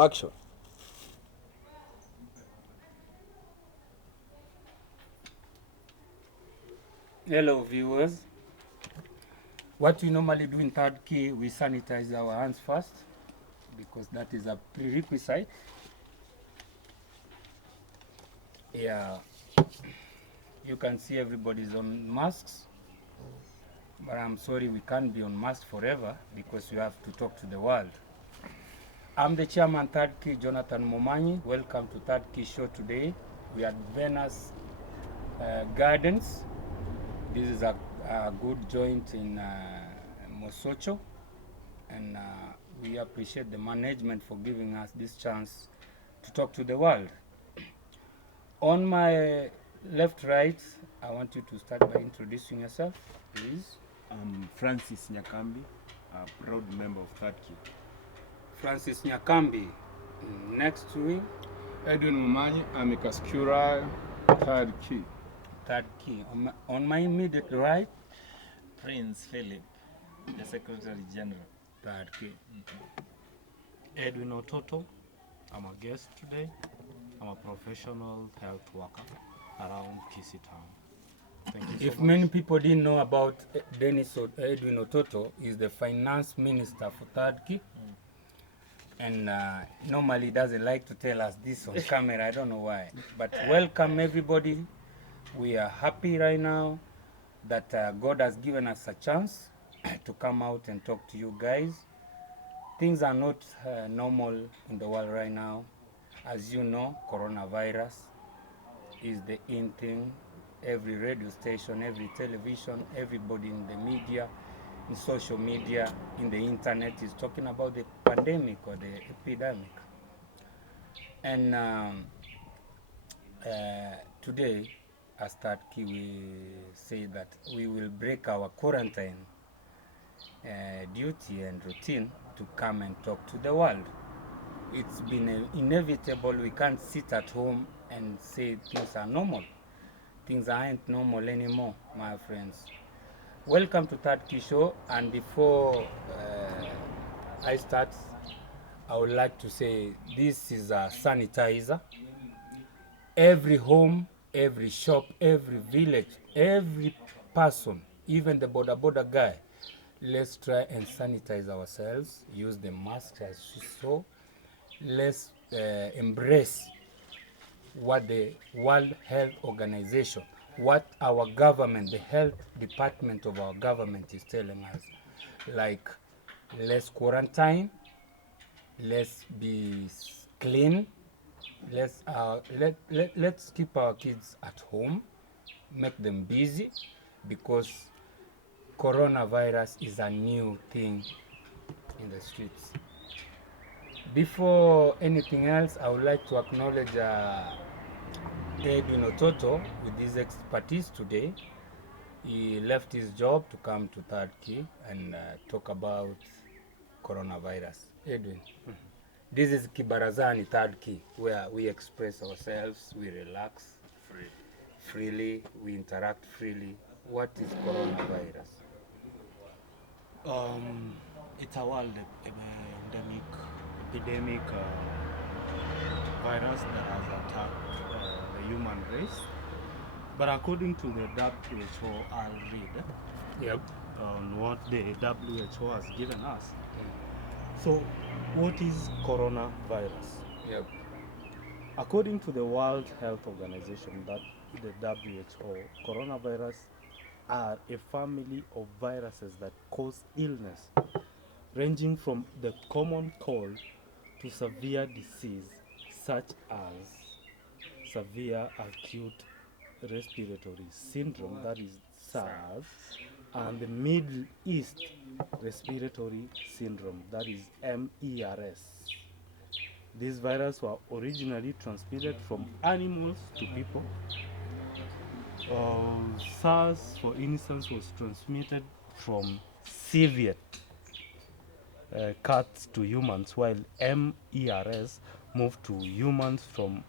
Action. Hello viewers. What we normally do in third key, we sanitize our hands first because that is a prerequisite. Yeah, you can see everybody's on masks, but I'm sorry we can't be on mask forever because we have to talk to the world. I'm the chairman third key, Jonathan Momanyi. Welcome to third key show today. We are at Venus Gardens. This is a good joint in Mosocho, and we appreciate the management for giving us this chance to talk to the world. On my left, right, I want you to start by introducing yourself, please. I'm Francis Nyakambi, a proud member of Third Key. Francis Nyakambi. Next to me, Edwin Mumanyi, I'm a Kaskura, Third Key. third key. On my immediate right, Prince Philip, the Secretary General. third key. Edwin Ototo. I'm a guest today. I'm a professional health worker around Kisi town. Thank you so If much. many people didn't know about Edwin Ototo, is the finance minister for third key. And normally doesn't like to tell us this on camera. I don't know why. But welcome everybody. We are happy right now that God has given us a chance to come out and talk to you guys. Things are not normal in the world right now. As you know, coronavirus is the in thing. Every radio station, every television, everybody in the media, in social media, in the internet is talking about the pandemic or the epidemic. And today, as Third Key, we say that we will break our quarantine duty and routine to come and talk to the world. It's been inevitable. We can't sit at home and say things are normal. Things aren't normal anymore, my friends. Welcome to Third Key Show. And before I start, I would like to say this is a sanitizer. Every home, every shop, every village, every person, even the border guy, let's try and sanitize ourselves, use the mask as you saw. Let's embrace what the World Health Organization, what our government, the health department of our government is telling us. Like, let's quarantine, let's be clean, let's keep our kids at home, make them busy, because coronavirus is a new thing in the streets. Before anything else, I would like to acknowledge Edwin Ototo with his expertise today. He left his job to come to Third Key and talk about coronavirus. Edwin, this is Kibarazani Third Key, where we express ourselves, we relax freely, we interact freely. What is coronavirus? It's a world epidemic virus that has attacked the human race. But according to the WHO, I'll read Yep. on what the WHO has given us. So, what is coronavirus? Yep. According to the World Health Organization, that the WHO, coronavirus are a family of viruses that cause illness, ranging from the common cold to severe disease such as severe acute respiratory syndrome, that is SARS, and the Middle East respiratory syndrome, that is MERS. These viruses were originally transmitted from animals to people. SARS, for instance, was transmitted from civet cats to humans, while MERS moved to humans from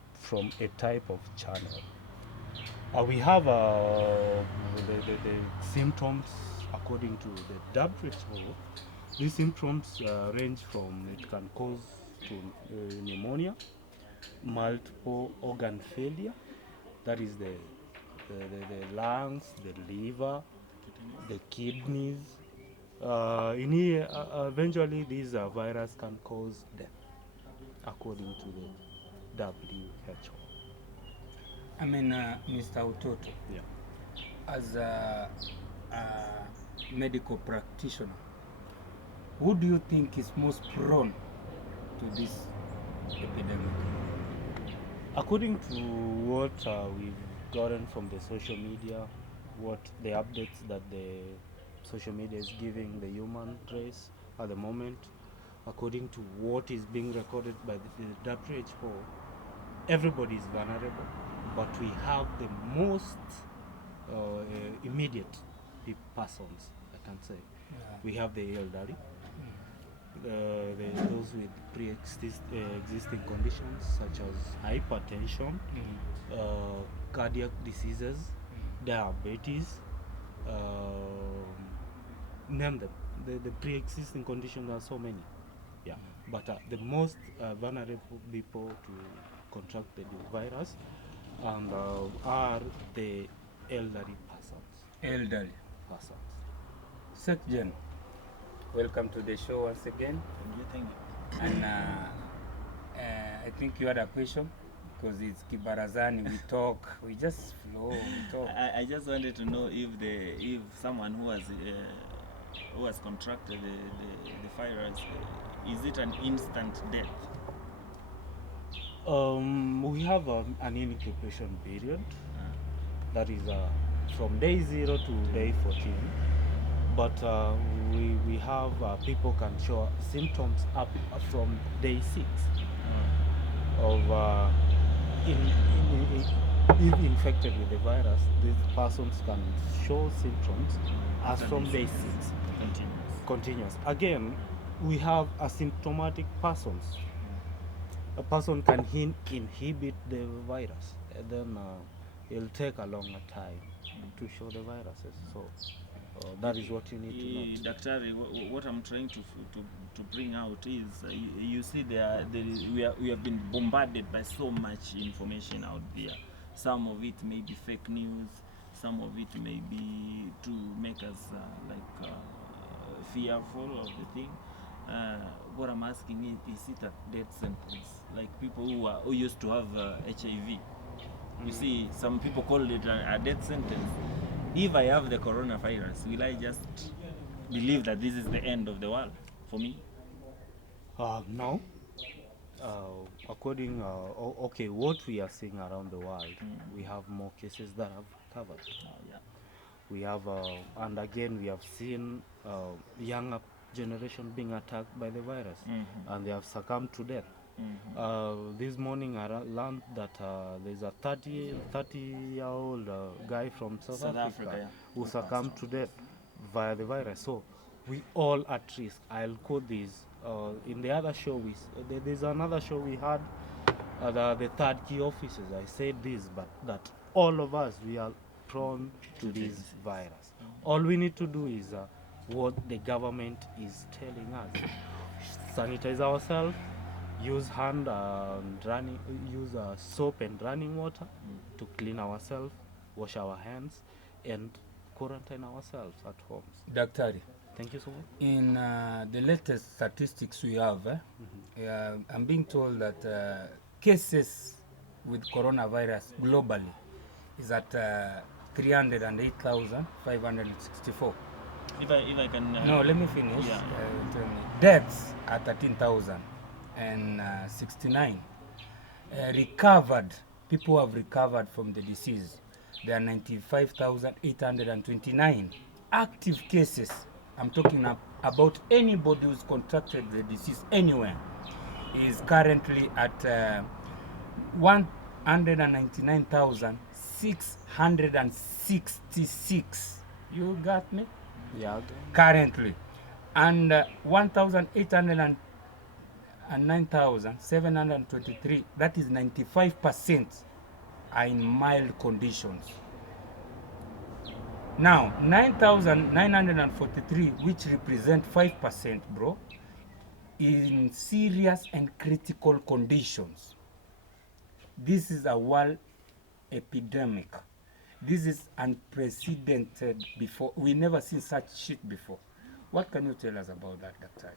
a type of channel. We have the symptoms according to the WHO. These symptoms range from, it can cause to pneumonia, multiple organ failure, that is the lungs, the liver, the kidneys. In here, eventually, this virus can cause death, according to the WHO. I mean, Mr. Utoto, Yeah. as a medical practitioner, who do you think is most prone to this epidemic? According to what we've gotten from the social media, what the updates that the social media is giving the human race at the moment, according to what is being recorded by the WHO, everybody is vulnerable, but we have the most immediate persons, I can say. We have the elderly, those with pre-existing conditions such as hypertension, cardiac diseases, diabetes, name them. The pre-existing conditions are so many. Yeah, but the most vulnerable people to contract the virus and are the elderly persons. Elderly. Sekjen, welcome to the show once again. Thank you. And I think you had a question because it's Kibarazani. We talk, we just flow, we talk. I just wanted to know if someone who has contracted the virus, is it an instant death? We have an incubation period that is from day 0 to day 14, but we have people can show symptoms up from day 6 of if infected with the virus. These persons can show symptoms as from day 6 continuous. Again, we have asymptomatic persons. A person can inhibit the virus, and then it'll take a longer time to show the viruses. So that is what you need to know. Daktari, what I'm trying to bring out is you see we have been bombarded by so much information out there. Some of it may be fake news, some of it may be to make us fearful of the thing. What I'm asking is it a death sentence? Like people who used to have HIV. You see, some people call it a death sentence. If I have the coronavirus, will I just believe that this is the end of the world for me? No. According, okay, what we are seeing around the world, we have more cases that have recovered. Yeah. We have, and again, we have seen younger generation being attacked by the virus, and they have succumbed to death. This morning I learned that there's a 30-year-old guy from South Africa yeah, who succumbed to death via the virus. So we all at risk. I'll quote this. In the other show, there's another show we had, the third key officers. I said this, but that all of us, we are prone to this virus. All we need to do is what the government is telling us. Sanitize ourselves, use use soap and running water to clean ourselves, wash our hands, and quarantine ourselves at homes. Daktari, Thank you so much. in the latest statistics we have, I'm being told that cases with coronavirus globally is at 308,564. If I can. No, let me finish. Yeah. Tell me. Deaths are 13,069. Recovered, people have recovered from the disease. There are 95,829. Active cases, I'm talking about anybody who's contracted the disease anywhere, is currently at 199,666. You got me? Yeah. Currently, and 1,809,723, that is 95%, are in mild conditions. Now 9,943, which represent 5%, bro, in serious and critical conditions. This is a world epidemic. This is unprecedented before. We never seen such shit before. What can you tell us about that, Doctor?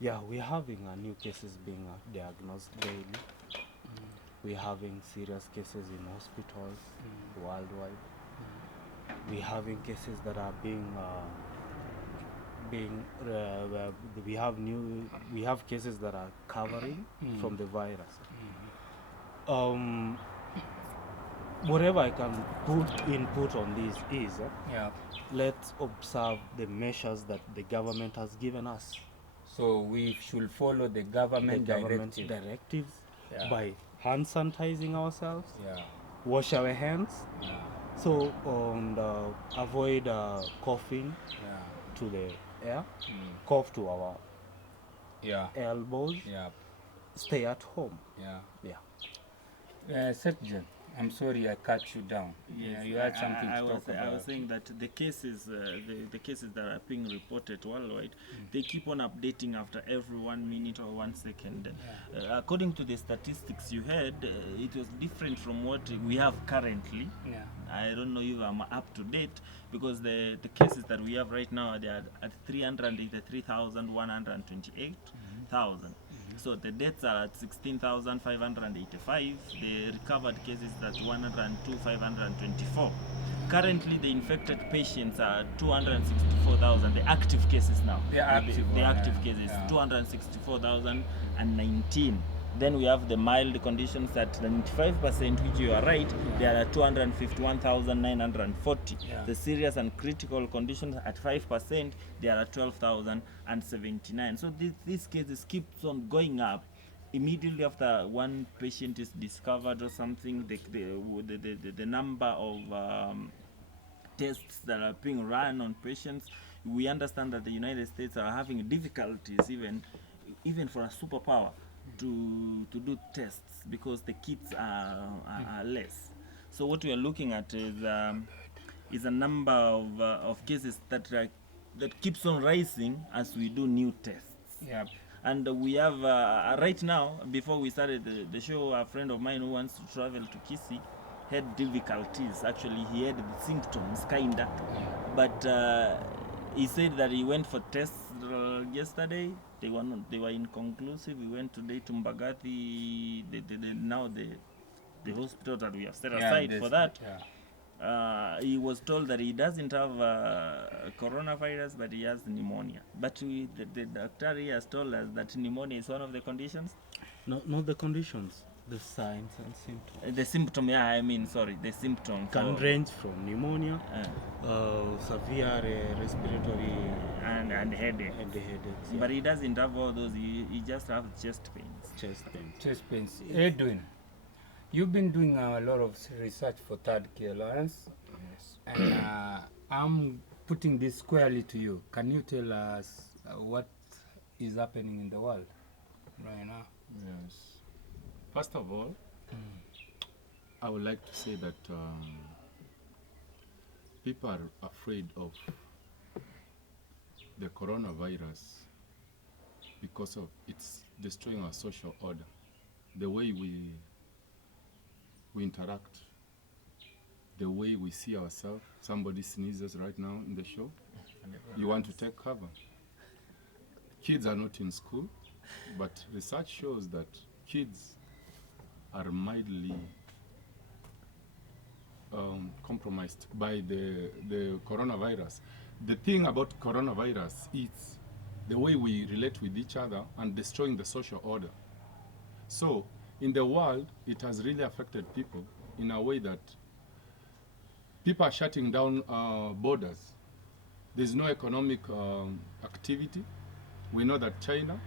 Yeah, we're having new cases being diagnosed daily. We're having serious cases in hospitals worldwide. We're having cases that are we have cases that are covering from the virus. Whatever I can input on this is let's observe the measures that the government has given us. So we should follow the government directives by hand sanitizing ourselves, Yeah. wash our hands, Yeah. so and avoid coughing Yeah. to the air, cough to our Yeah. elbows, Yeah. stay at home. Yeah. Sergeant, I'm sorry I cut you down. Yes, You had something I to talk about. I was saying that the cases, the cases that are being reported worldwide, they keep on updating after every 1 minute or 1 second. According to the statistics you had, it was different from what we have currently. Yeah. I don't know if I'm up to date, because the cases that we have right now, they are at 383,128,000. So the deaths are at 16,585. The recovered cases at 102,524. Currently, the infected patients are 264,000. The active cases now. The active cases, yeah. 264,019. Then we have the mild conditions at 95%, which you are right, they are at 251,940. Yeah. The serious and critical conditions at 5%, they are at 12,079. So these cases keeps on going up. Immediately after one patient is discovered or something, the number of tests that are being run on patients, we understand that the United States are having difficulties even for a superpower to do tests, because the kits are less. So what we are looking at is a number of cases that keeps on rising as we do new tests. Yeah. And we have right now, before we started the show, a friend of mine who wants to travel to Kisii had difficulties. Actually, he had symptoms, kinda, but he said that he went for tests yesterday. They were inconclusive. We went today to Mbagathi. Now the hospital that we have set aside for that. He was told that he doesn't have coronavirus, but he has pneumonia. But the doctor here has told us that pneumonia is one of the conditions. No, not the conditions, the signs and symptoms. The symptom, the symptom Can range from pneumonia, severe respiratory and headache. And the headaches. But he doesn't have all those. He just has chest pains. Chest pains. Edwin, you've been doing a lot of research for Third Key Alliance, and I'm putting this squarely to you. Can you tell us what is happening in the world right now? Yes. First of all, I would like to say that people are afraid of the coronavirus because of it's destroying our social order, the way we interact, the way we see ourselves. Somebody sneezes right now in the show, you want to take cover. Kids are not in school, but research shows that kids are mildly compromised by the coronavirus. The thing about coronavirus is the way we relate with each other and destroying the social order. So in the world, it has really affected people in a way that people are shutting down borders. There's no economic activity. We know that China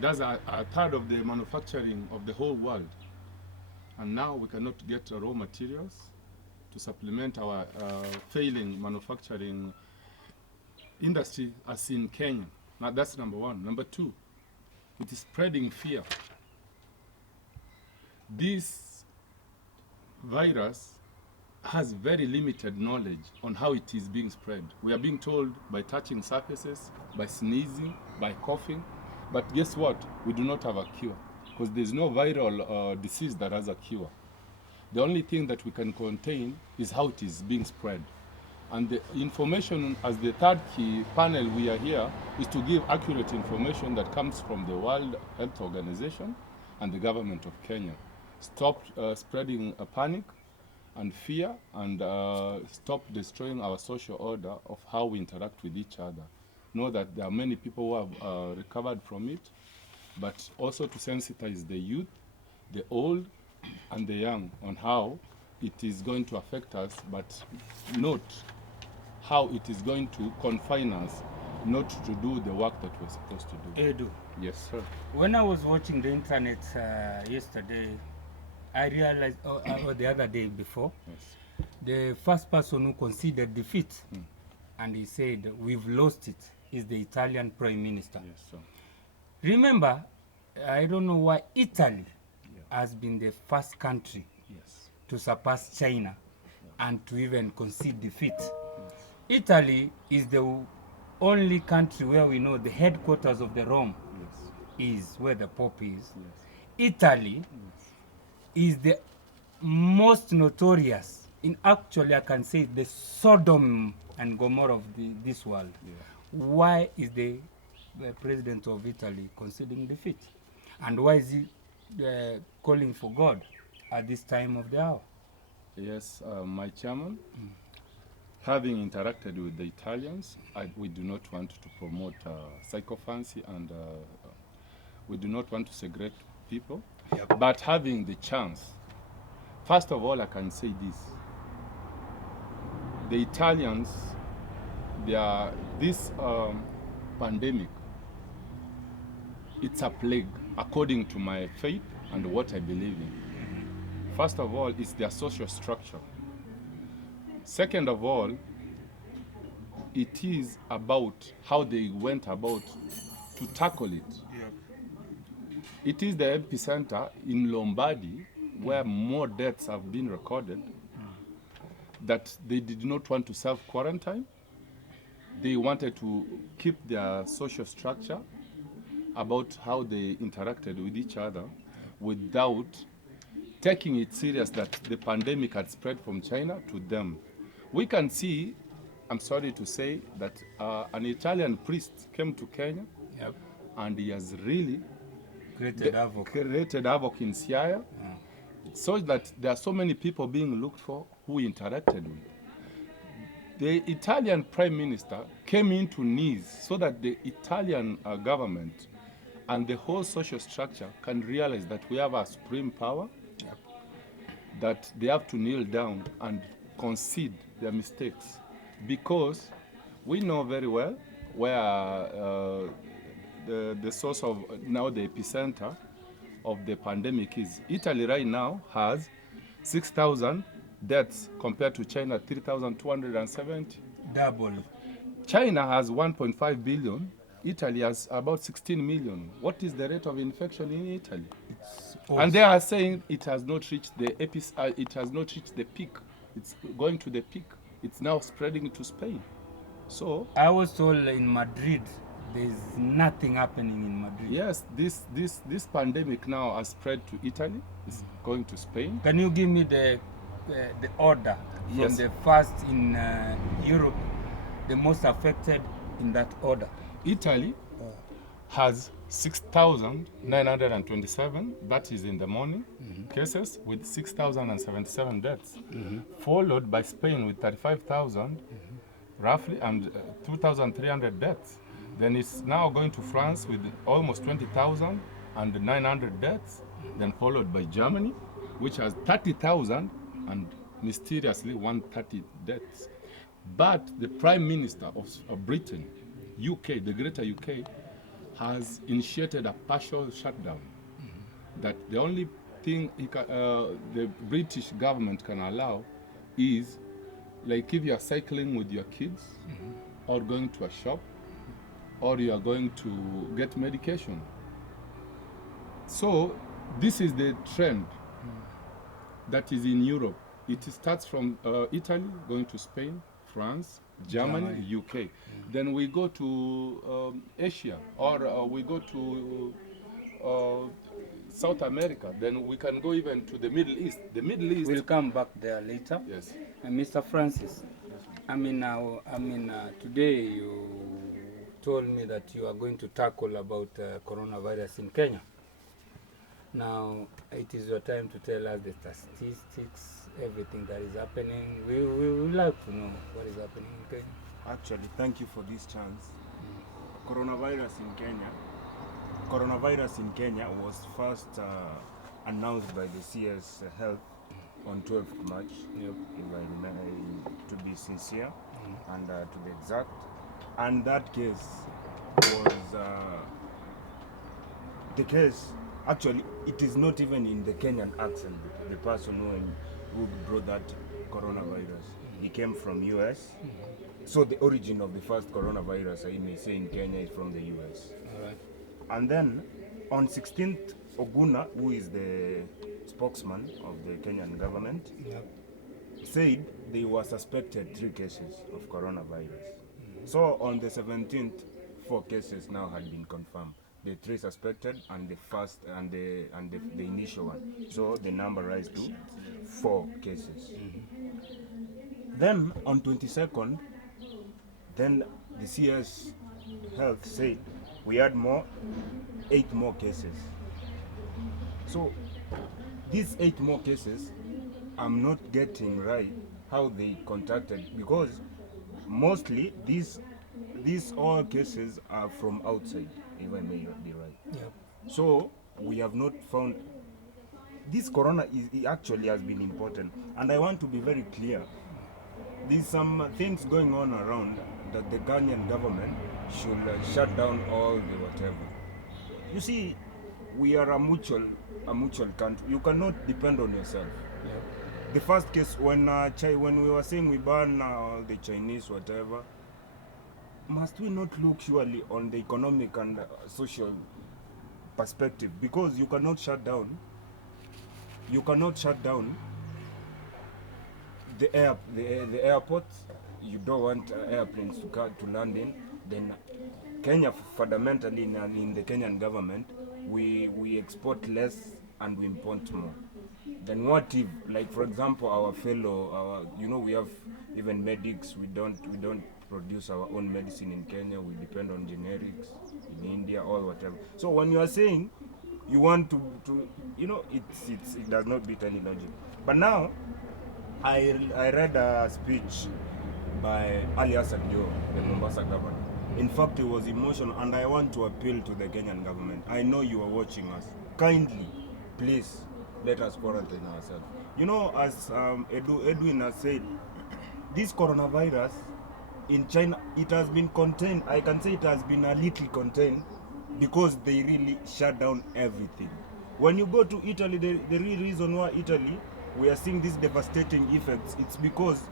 does a third of the manufacturing of the whole world. And now we cannot get raw materials to supplement our failing manufacturing industry as in Kenya. Now that's number one. Number two, it is spreading fear. This virus has very limited knowledge on how it is being spread. We are being told by touching surfaces, by sneezing, by coughing. But guess what? We do not have a cure because there's no viral disease that has a cure. The only thing that we can contain is how it is being spread. And the information, as the third key panel we are here, is to give accurate information that comes from the World Health Organization and the government of Kenya. Stop spreading a panic and fear, and stop destroying our social order of how we interact with each other. Know that there are many people who have recovered from it, but also to sensitize the youth, the old, and the young on how it is going to affect us, but not how it is going to confine us not to do the work that we're supposed to do. Edu, Yes, sir. when I was watching the internet yesterday, I realized, or the other day before, Yes. the first person who conceded defeat, and he said, we've lost it, is the Italian Prime Minister. Yes, sir. Remember, I don't know why Italy has been the first country Yes. to surpass China and to even concede defeat. Italy is the only country where we know the headquarters of the Rome Yes. is where the Pope is. Yes. Italy is the most notorious, in actually I can say the Sodom and Gomorrah of this world. Yeah. Why is the president of Italy conceding defeat? And why is he calling for God at this time of the hour? Yes, my chairman, having interacted with the Italians, we do not want to promote psychophancy, and we do not want to segregate people. Yep. But having the chance, first of all, I can say this. The Italians, this pandemic, it's a plague, according to my faith and what I believe in. First of all, it's their social structure. Second of all, it is about how they went about to tackle it. It is the epicenter in Lombardy where more deaths have been recorded, that they did not want to self-quarantine. They wanted to keep their social structure about how they interacted with each other without taking it serious that the pandemic had spread from China to them. We can see, I'm sorry to say, that an Italian priest came to Kenya, Yep. and he has really Created havoc. created havoc in Siaya, so that there are so many people being looked for who he interacted with. The Italian Prime Minister came into knees so that the Italian government and the whole social structure can realize that we have a supreme power, that they have to kneel down and concede their mistakes, because we know very well where the source of now the epicenter of the pandemic is. Italy right now has 6,000 deaths compared to China 3,270. Double. China has 1.5 billion. Italy has about 16 million. What is the rate of infection in Italy? And they are saying it has not reached the it has not reached the peak. It's going to the peak. It's now spreading to Spain. So I was told in Madrid there's nothing happening in Madrid. yes, this pandemic now has spread to Italy. It's going to Spain. Can you give me the order from Yes. the first in Europe, the most affected in that order? Italy has 6,927, that is in the morning, cases with 6,077 deaths, followed by Spain with 35,000, roughly, and 2,300 deaths. Then it's now going to France with almost 20,000 and 900 deaths, then followed by Germany, which has 30,000 and mysteriously 130 deaths. But the Prime Minister of Britain, UK, the Greater UK, has initiated a partial shutdown. That the only thing the British government can allow is, like if you are cycling with your kids, or going to a shop, or you are going to get medication. So this is the trend that is in Europe. It starts from Italy, going to Spain, France, Germany, UK. Then we go to Asia, or we go to South America. Then we can go even to the Middle East. The Middle East. We'll come back there later. Yes. Mr. Francis, today you told me that you are going to tackle about coronavirus in Kenya. Now, it is your time to tell us the statistics, everything that is happening. We would like to know what is happening in Kenya. Actually, thank you for this chance. Coronavirus in Kenya was first announced by the CS Health on 12th March, Yep. if I remember, to be sincere and to be exact. And that case was the case. Actually, it is not even in the Kenyan accent. The person who brought that coronavirus, he came from US. So the origin of the first coronavirus, I may say, in Kenya is from the US. All right. And then on 16th, Oguna, who is the spokesman of the Kenyan government, Yep. said they were suspected 3 cases of coronavirus. So on the 17th, 4 cases now had been confirmed. The 3 suspected and the first and the initial one. So the number rise to 4 cases. Then on 22nd, then the CS Health said we had 8 more cases. So these 8 more cases, I'm not getting right how they contacted, because mostly these all cases are from outside, if I may be right. Yep. So we have not found this corona it actually has been important, and I want to be very clear. There's some things going on around that the Ghanaian government should shut down all the whatever. You see, we are a mutual country. You cannot depend on yourself. Yep. The first case when we were saying we ban all the Chinese whatever, must we not look surely on the economic and social perspective? Because you cannot shut down the airports. You don't want airplanes to land in. Then Kenya fundamentally in the Kenyan government, we export less and we import more. Then what if, like for example, we have even medics. We don't produce our own medicine in Kenya. We depend on generics in India or whatever. So when you are saying you want to it does not beat any logic. But now I read a speech by Ali Hassan Joho, the Mombasa governor. In fact, it was emotional, and I want to appeal to the Kenyan government. I know you are watching us. Kindly, please, let us quarantine ourselves. You know, as Edwin has said, this coronavirus in China, it has been contained. I can say it has been a little contained because they really shut down everything. When you go to Italy, the real reason why Italy, we are seeing these devastating effects, it's because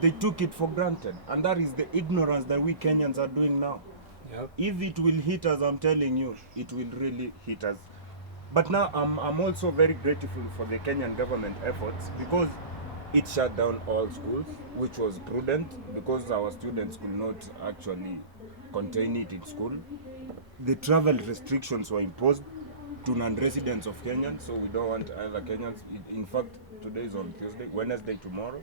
they took it for granted. And that is the ignorance that we Kenyans are doing now. Yep. If it will hit us, I'm telling you, it will really hit us. But now I'm also very grateful for the Kenyan government efforts, because it shut down all schools, which was prudent because our students could not actually contain it in school. The travel restrictions were imposed to non-residents of Kenyans, so we don't want other Kenyans. In fact, today is on Tuesday, Wednesday, tomorrow,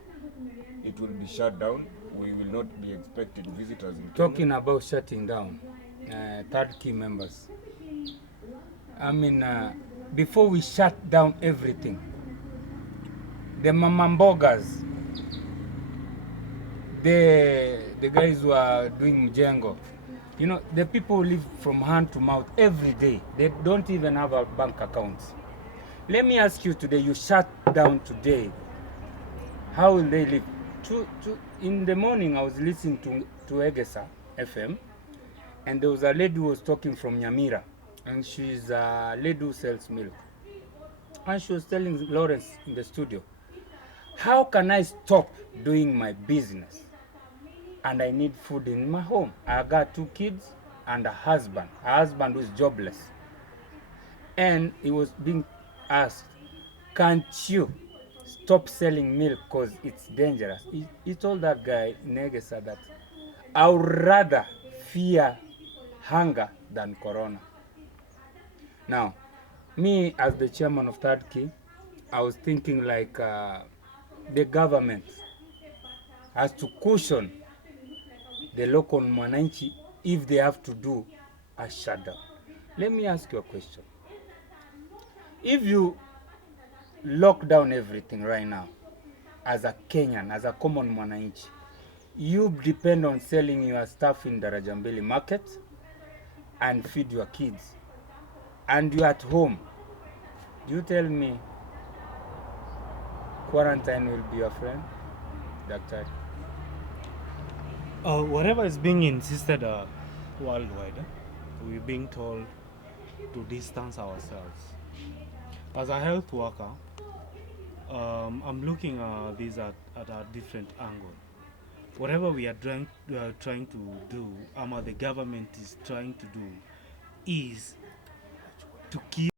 it will be shut down. We will not be expecting visitors in Kenya. Talking about shutting down, third key members. Before we shut down everything, the mamambogas, the guys who are doing mjengo, the people who live from hand to mouth every day, they don't even have a bank account. Let me ask you today, you shut down today, how will they live? In the morning, I was listening to Egesa FM, and there was a lady who was talking from Nyamira, and she's a lady who sells milk. And she was telling Lawrence in the studio, how can I stop doing my business and I need food in my home? I got 2 kids and a husband who is jobless. And he was being asked, can't you stop selling milk because it's dangerous. He told that guy, Negesa, that I would rather fear hunger than corona. Now, me as the chairman of Third Key, I was thinking like the government has to cushion the local mwananchi if they have to do a shutdown. Let me ask you a question. If you lock down everything right now, as a Kenyan, as a common mwananchi, you depend on selling your stuff in Darajambili market and feed your kids, and you're at home. Do you tell me quarantine will be your friend, Doctor? Whatever is being insisted worldwide, we're being told to distance ourselves. As a health worker, I'm looking at this at a different angle. Whatever we are trying to do, the government is trying to do, is to keep